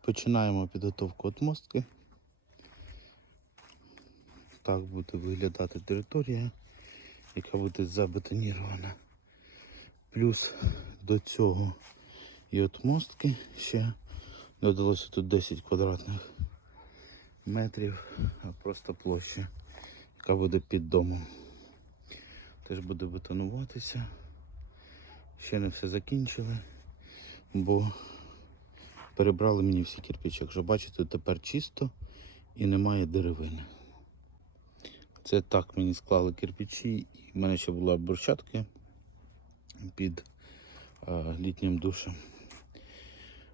починаємо підготовку отмостки. Так буде виглядати територія, яка буде забетонірована. Плюс до цього і отмостки ще додалося тут 10 квадратних метрів, а просто площа, яка буде під домом. Теж буде бетонуватися. Ще не все закінчили, бо перебрали мені всі кирпичі. Якщо бачите, тепер чисто і немає деревини. Це так мені склали кирпичі, в мене ще була брусчатки під е, літнім душем.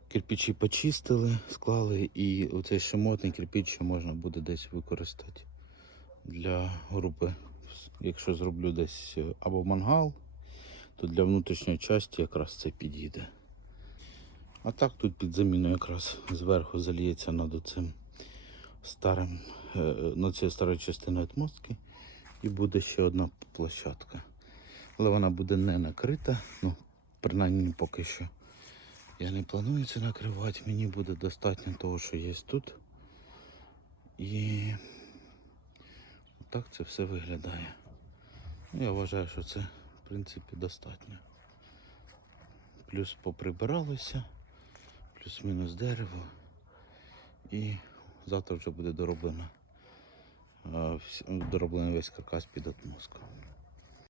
Кирпичі почистили, склали, і оцей шамотний кирпич ще можна буде десь використати для групи. Якщо зроблю десь е, або мангал, то для внутрішньої частини якраз це підійде. А так тут під заміну якраз зверху заліється над оцим старим, е, над цією старою частиною отмостки і буде ще одна площадка. Але вона буде не накрита, ну, принаймні поки що. Я не планую це накривати, мені буде достатньо того, що є тут. І так це все виглядає. Ну, Я вважаю, що це в принципі достатньо. Плюс поприбиралося, плюс-мінус дерево. І завтра вже буде дороблено, дороблений весь каркас під отмозку.